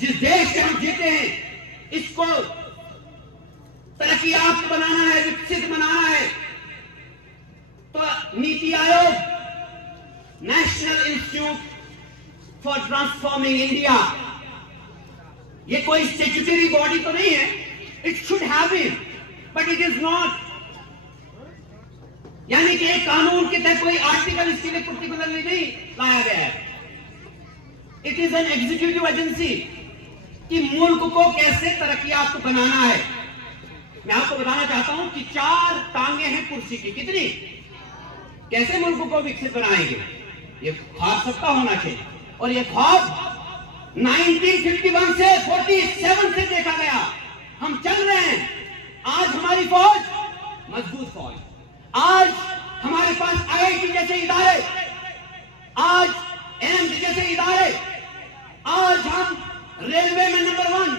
जिस देश से हम जीते हैं, इसको तरक्की याफ्ता बनाना है, विकसित बनाना है, तो NITI Aayog, national institute for transforming India, ये कोई स्टैट्यूटरी बॉडी तो नहीं है. It should have been, but it is not. यानी कि एक कानून के तहत कोई आर्टिकल इसके लिए पर्टिकुलरली नहीं लाया गया है. It is an executive agency कि मुल्क को कैसे तरक्की याफ्ता बनाना है. मैं आपको बताना चाहता हूं कि 4 टांगे हैं कुर्सी की. कितनी? कैसे मुल्क को विकसित बनाएंगे, ये ख्वाब सबका होना चाहिए. और ये ख्वाब 1951 से 47 से देखा गया. हम चल रहे हैं. आज हमारी फौज मजबूत फौज, आज हमारे पास आईआईटी जैसे इदारे, आज एम्स जैसे इदारे, आज हम रेलवे में नंबर 1,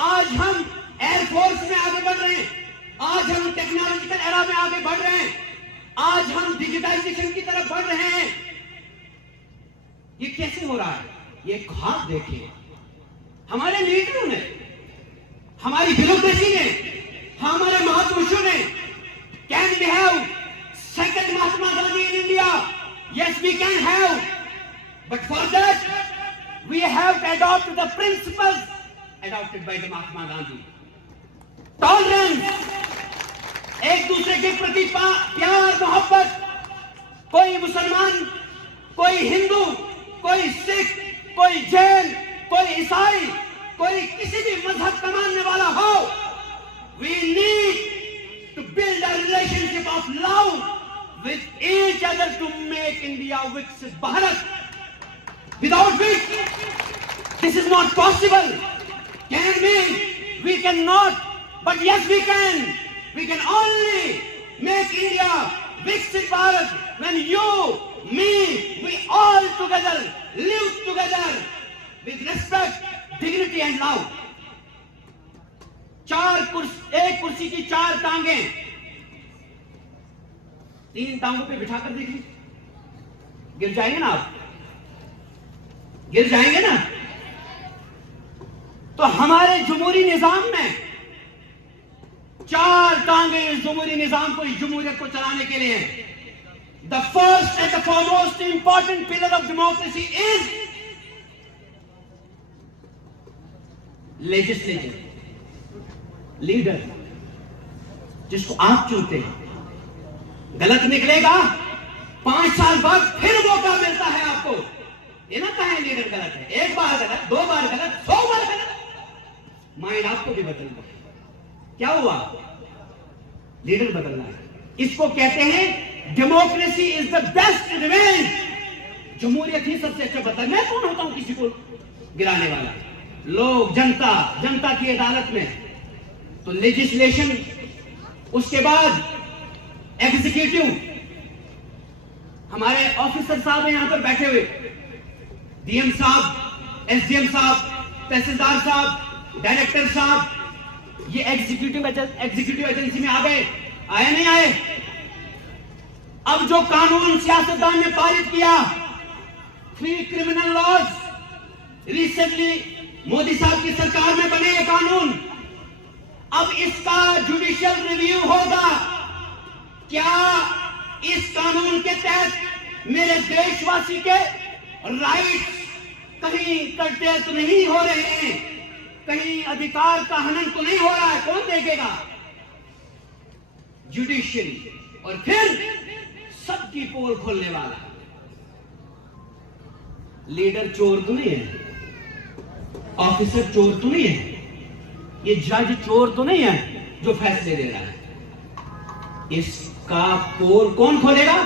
आज हम एयरफोर्स में आगे बढ़ रहे हैं, आज हम टेक्नोलॉजिकल एरा में आगे बढ़ रहे हैं, आज हम डिजिटाइजेशन की तरफ बढ़ रहे हैं. ये कैसे हो रहा है? ये ख्वाब देखिए. हमारे लीडरों ने, हमारी ब्यूरोक्रेसी ने, हमारे महापुरुषों ने. Can we have second Mahatma Gandhi in India? Yes, we can have. But for that, we have to adopt the principles adopted by the Mahatma Gandhi. Tolerance, एक दूसरे के प्रति प्यार मोहब्बत. कोई मुसलमान, कोई हिंदू, कोई सिख, कोई जैन, कोई ईसाई, कोई किसी भी मजहब का मानने वाला हो, we need to build a relationship of love with each other to make India Viksit Bharat. Without which this is not possible. Can we? We cannot. But yes, we can. We can only make India Viksit Bharat when you, me, we all together live together with respect, dignity and love. एक कुर्सी की 4 टांगे. 3 टांगों पे बिठाकर देखिए, गिर जाएंगे ना आप, गिर जाएंगे ना. तो हमारे जमहूरी निजाम में 4 टांगे इस जमहूरी निजाम को, इस जमहूरियत को चलाने के लिए. The first and the foremost important pillar of democracy is legislature, leader, जिसको आप चुनते हैं. गलत निकलेगा, 5 साल बाद फिर मौका मिलता है आपको. ये ना कहें लीडर गलत है. 1 बार गलत, 2 बार गलत, 100 बार गलत, माइंड आपको भी बदलना है. क्या हुआ? लीडर बदलना है. इसको कहते हैं democracy is the best revenge. जमहूरियत ही सबसे अच्छा बदला. मैं कौन होता हूं किसी को गिराने वाला? लोग, जनता, जनता की अदालत में. तो लेजिस्लेशन, उसके बाद एग्जीक्यूटिव. हमारे ऑफिसर साहब हैं यहां पर बैठे हुए, डीएम साहब, एसडीएम साहब, तहसीलदार साहब, डायरेक्टर साहब. ये एग्जीक्यूटिव एजेंसी में आ गए, आए नहीं आए? अब जो कानून सियासतदान ने पारित किया, 3 क्रिमिनल लॉज, रिसेंटली मोदी साहब की सरकार में बने ये कानून. अब इसका जुडिशियल रिव्यू होगा. क्या इस कानून के तहत मेरे देशवासी के राइट्स कहीं कर्तव्य तो नहीं हो रहे हैं, कहीं अधिकार का हनन तो नहीं हो रहा है? कौन देखेगा? जुडिशियरी. और फिर सबकी पोल खोलने वाला. लीडर चोर तो नहीं है, ऑफिसर चोर तो नहीं है, ये जज चोर तो नहीं है जो फैसले दे रहा है. इसका पोल कौन खोलेगा?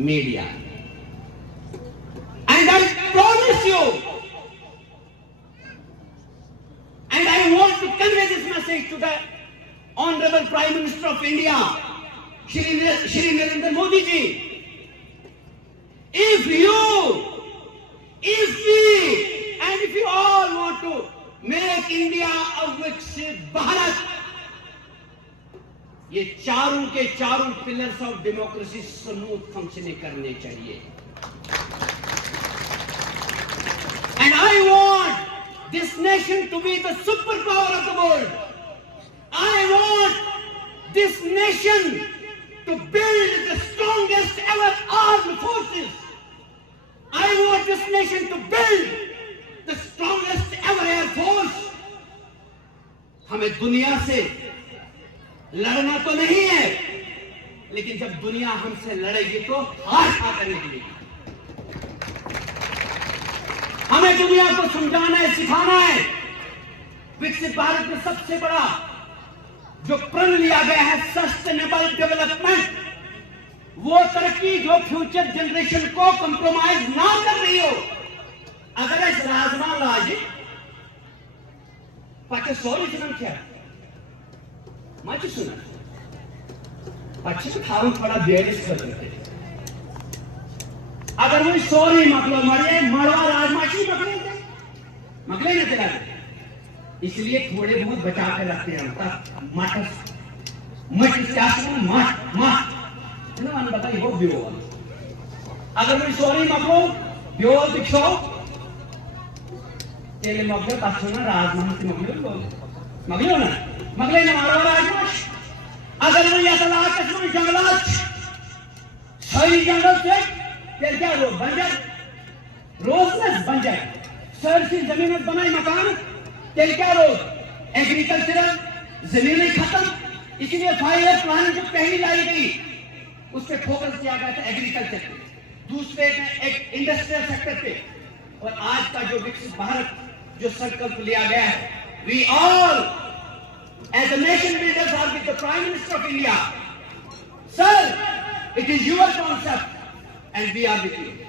Media. And I promise you, and I want to convey this message to the honourable prime minister of India, Shri Narendra Modi ji. If you, if we, and if you all want to make India a Viksit Bharat, ये चारों के चारों pillars of democracy smooth functioning करने चाहिए. And I this nation to be the superpower of the world. I want this nation to build the strongest ever armed forces. I want this nation to build the strongest ever air force. हमें दुनिया से लड़ना तो नहीं है, लेकिन जब दुनिया हमसे लड़ेगी तो हार खाकर निकलेगी। हमें दुनिया को समझाना है, सिखाना है। विकसित भारत में सबसे बड़ा जो प्रण लिया गया है सस्टेनेबल डेवलपमेंट, वो तरक्की जो फ्यूचर जनरेशन को कंप्रोमाइज ना कर रही हो। अगर इस राजमा लाज पाचे सॉरी सुनम क्या माची सुना पाचे तो खावन पड़ा बेरिस कर देते। अगर वो सॉरी मकलो मरे मरवा राजमाची मकले न चला, इसलिए थोड़े बहुत बचा के रखते हैं। मन बताइए वो भी होगा। अगर मैं सॉरी मकलो ब्यो दिखो तेरे मकले पाछो ना राजमा से मकलो ना मकले न मारो राजमाश। अगर मैं या तलाक कसम जंगलात सही जंगल से तेरे क्या रो बंजर रोजनेस बन जाए। सर से जमीन बनाई मकान तेल क्या रोज एग्रीकल्चरल जमीनें खत्म। इसलिए 5 ईयर प्लान जो पहली लाई गई उस पे फोकस किया गया था एग्रीकल्चर पे, दूसरे में एक इंडस्ट्रियल सेक्टर पे। और आज का जो विकसित भारत जो संकल्प लिया गया है, we all as a nation builders are with the prime minister of India. Sir, it is your concept and we are with you.